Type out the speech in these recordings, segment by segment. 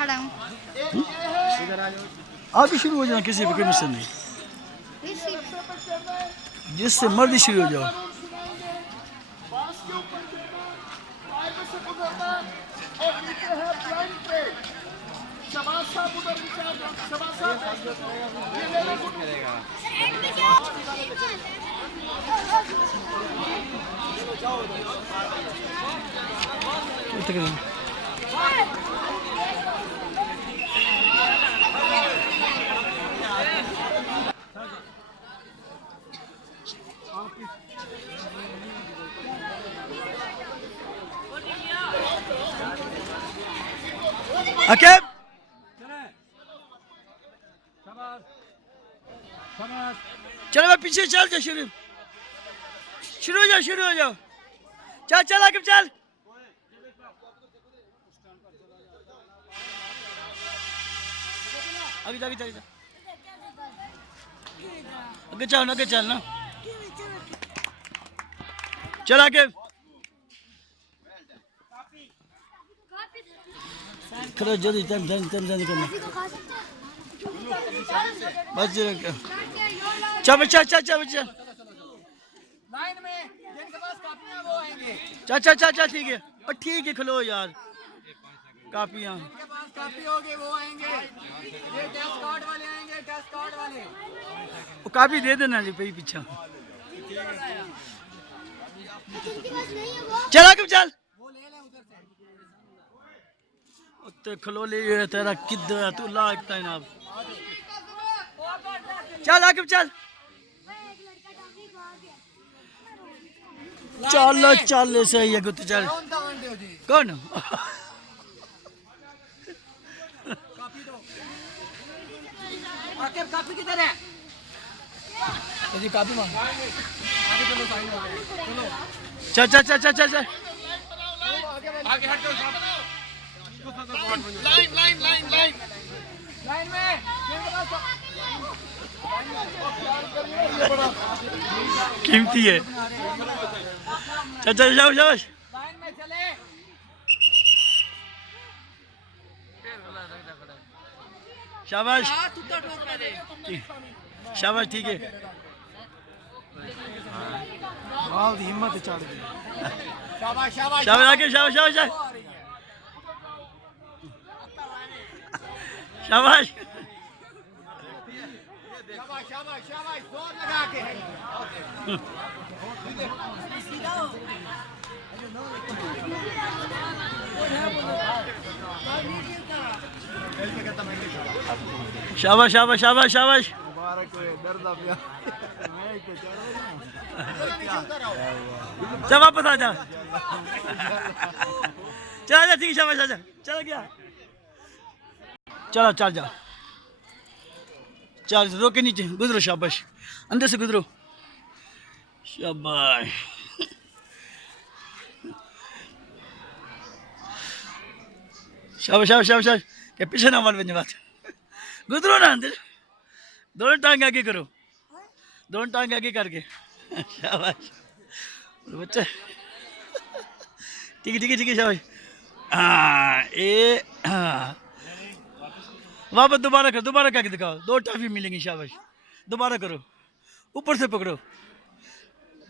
खड़ा हूँ। आप भी शुरू हो जाओ, किसी भी मसला नहीं, जिससे मर्जी शुरू हो जाओ। अकेब चलो मैं पीछे चल जा, शुरू शुरू हो जाओ, शुरू हो जाओ। चल चल आगे चल। आगे जा, आगे जा, आगे चल, आगे चल ना, चल आगे। करो जल्दी, टाइम करना। बस चल बच्चा, चल बच्चा, लाइन में जिनके पास कापियां वो आएंगे। चल ठीक है, और ठीक है, खलो यार, कापियां जिनके पास कापी होगी वो आएंगे। ये टेस्ट कार्ड वाले आएंगे, टेस्ट कार्ड वाले। वो कापी दे देना जी भाई पीछा। चल आगे चल, वो ले ले उधर से। उत्ते खलो ले तेरा किधर तू लागता है ना। चल आगे चल, चल सही है गुत्त, चल। कौन कापी दो। आके कापी किधर है? जी कापी मांग। आगे चलो, साइड में चलो। चल आगे हट जाओ। लाइन में जिनके पास कीमती है। चल जाओ लाइन में चले। शाबाश शाबाश, ठीक है। हिम्मत चढ़ गई। शाबाश शाबाश आगे, शाबाश शाबाश, जोर लगा के। शाबाश। चल वापस आ जा, चल आजा, ठीक है, शाबाश, आजा, चल गया, चल जा, चल रोक के नीचे गुजरो, शाबाश, अंदर से गुजरो, शाबाश। शाबाश, क्या पीछे ना मार बने बात, गुजरो ना अंदर, दोनों टांग आगे करो, दोनों टांग आगे करके, शाबाश बच्चा, ठीक है, शाबाश। हाँ ये हाँ, वापस दोबारा करके दिखाओ, 2 टॉफी मिलेंगी, शाबाश, दोबारा करो, ऊपर से पकड़ो,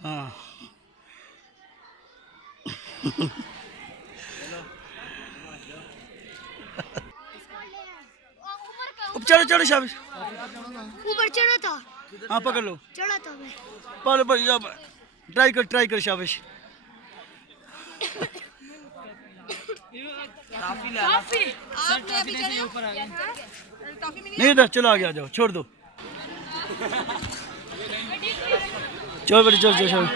हाँ। चलो शाबाश, ऊपर चढ़ा था। हाँ पकड़ लो, चढ़ा था मैं। ट्राई कर, शाबाश। नहीं था, चलो आगे आ जाओ, छोड़ दो, चलो बेटे, चल शाबाश।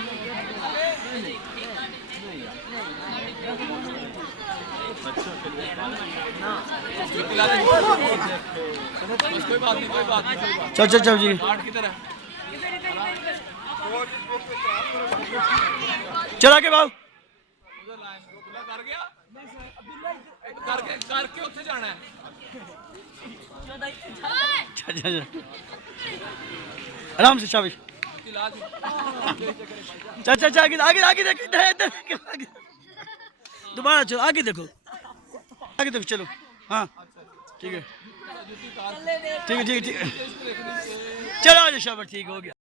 चल जी, चला के भाव करके उत्थे जाना है। आराम से, शाबाश, चल आगे देखो, दोबारा चलो, आगे देखो, चलो, हाँ ठीक है ठीक है ठीक है ठीक है चलो आ जाओ शाबाश ठीक हो गया